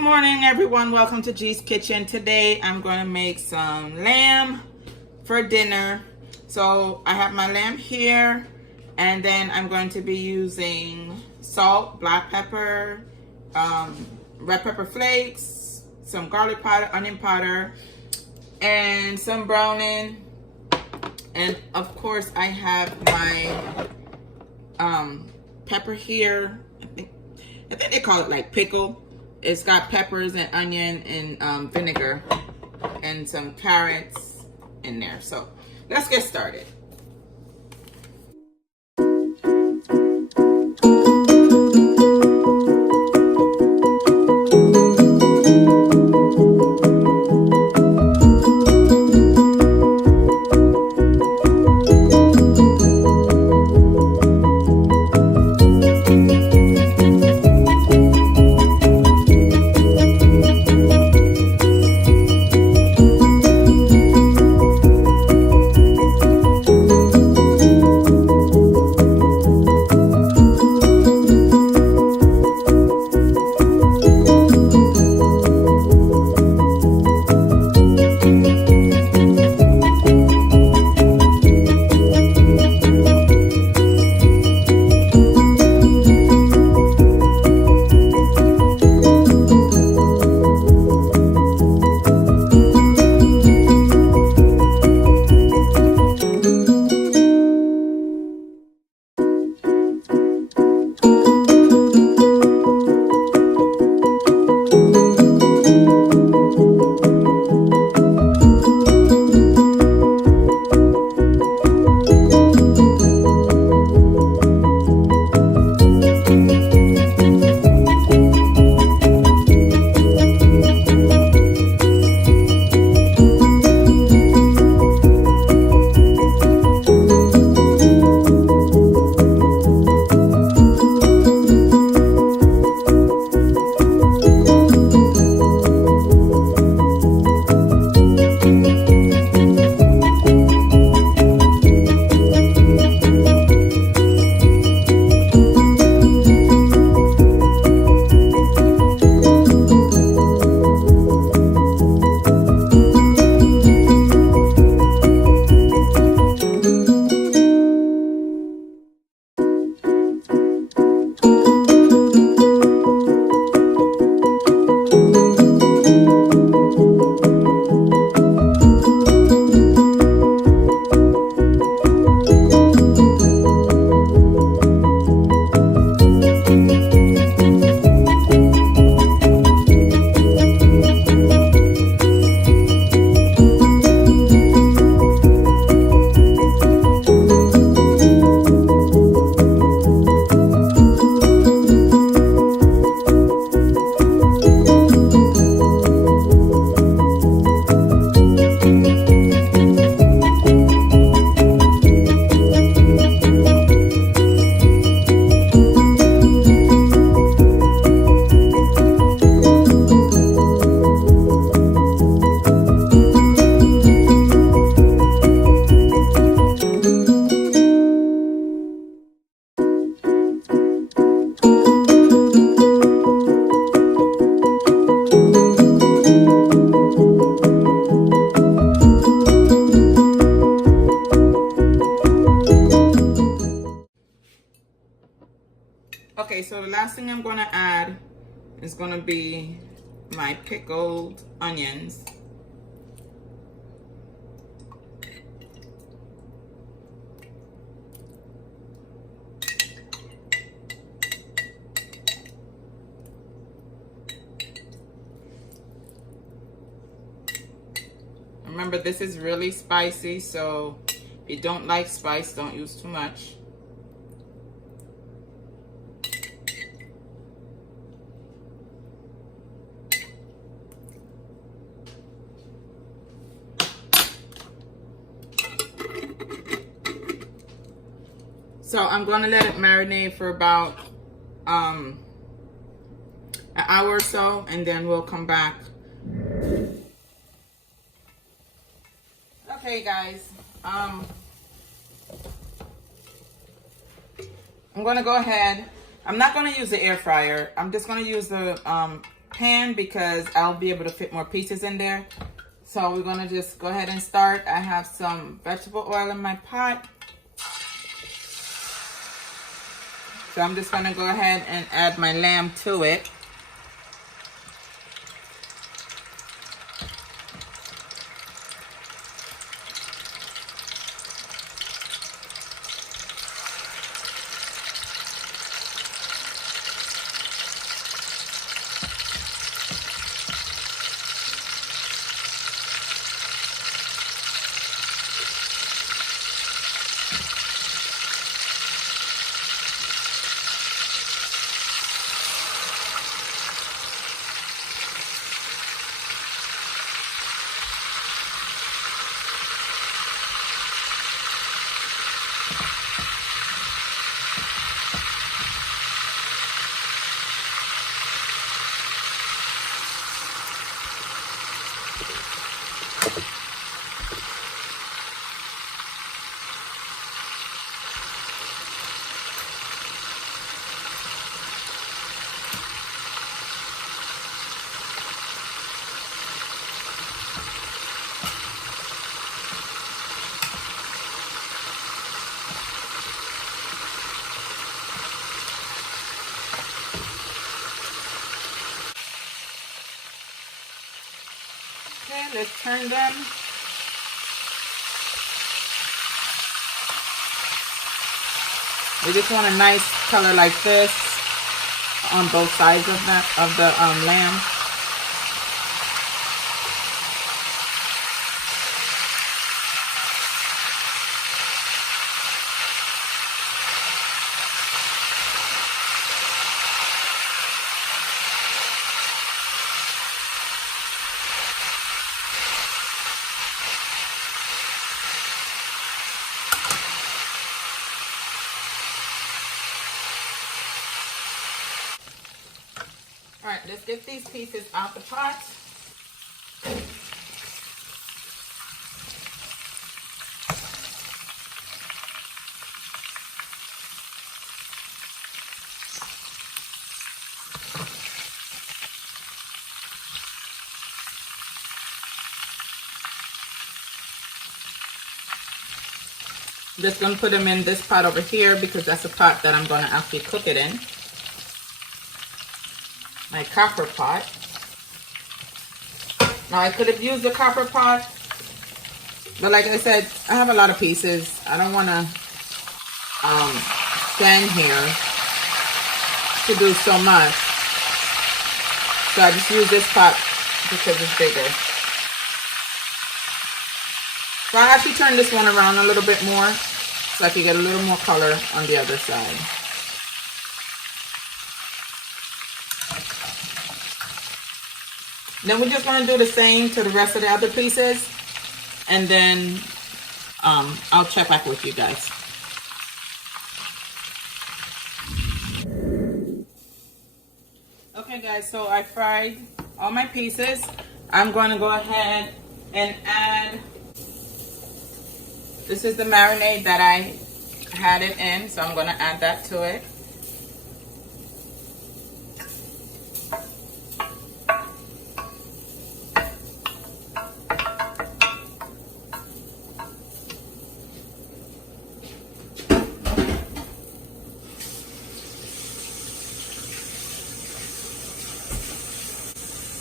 Good morning, everyone. Welcome to G's Kitchen. Today I'm going to make some lamb for dinner. So I have my lamb here, and then I'm going to be using salt, black pepper, red pepper flakes, some garlic powder, onion powder, and some browning. And of course I have my pepper here. I think they call it like pickle. It's got peppers and onion and vinegar and some carrots in there. So let's get started. Okay, so the last thing I'm gonna add is gonna be my pickled onions. Remember, this is really spicy, so if you don't like spice, don't use too much. So I'm gonna let it marinate for about an hour or so, and then we'll come back. Okay, guys. I'm gonna go ahead. I'm not gonna use the air fryer. I'm just gonna use the pan because I'll be able to fit more pieces in there. So we're gonna just go ahead and start. I have some vegetable oil in my pot. So I'm just gonna go ahead and add my lamb to it. Okay, let's turn them. We just want a nice color like this on both sides of the lamb. All right, let's get these pieces out the pot. I'm just going to put them in this pot over here because that's the pot that I'm going to actually cook it in. My copper pot. Now I could have used a copper pot, but like I said, I have a lot of pieces. I don't want to stand here to do so much. So I just use this pot because it's bigger. So I actually turn this one around a little bit more so I can get a little more color on the other side. Then we're just going to do the same to the rest of the other pieces. And then I'll check back with you guys. Okay guys, so I fried all my pieces. I'm going to go ahead and add, this is the marinade that I had it in. So I'm going to add that to it.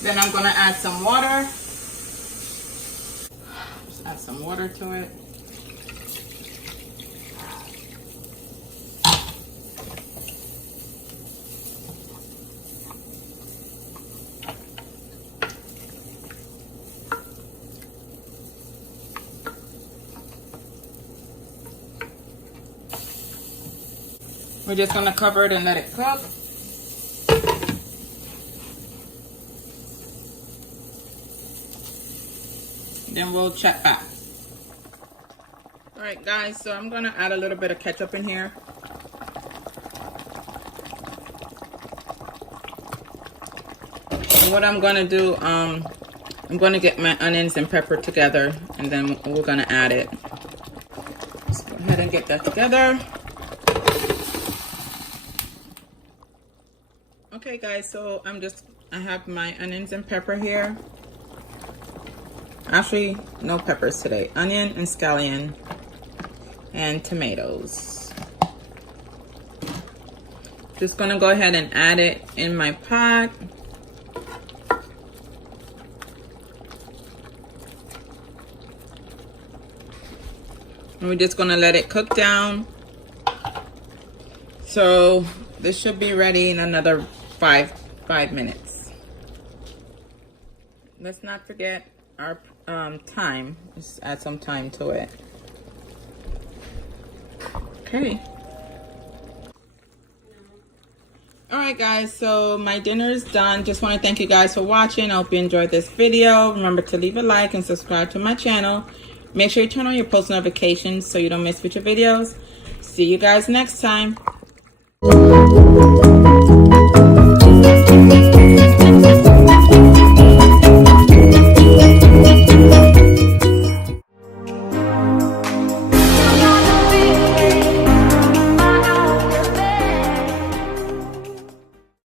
Then I'm going to add some water. Just add some water to it. We're just going to cover it and let it cook. Then we'll check back. All right guys, so I'm gonna add a little bit of ketchup in here. And what I'm gonna do, I'm gonna get my onions and pepper together and then we're gonna add it. Let's go ahead and get that together. Okay guys, so I'm just I have my onions and pepper here. Actually, no peppers today. Onion and scallion and tomatoes. Just gonna go ahead and add it in my pot. And we're just gonna let it cook down. So this should be ready in another five minutes. Let's not forget our thyme. Just add some thyme to it. Okay. Alright guys, so my dinner is done. Just want to thank you guys for watching. I hope you enjoyed this video. Remember to leave a like and subscribe to my channel. Make sure you turn on your post notifications so you don't miss future videos. See you guys next time.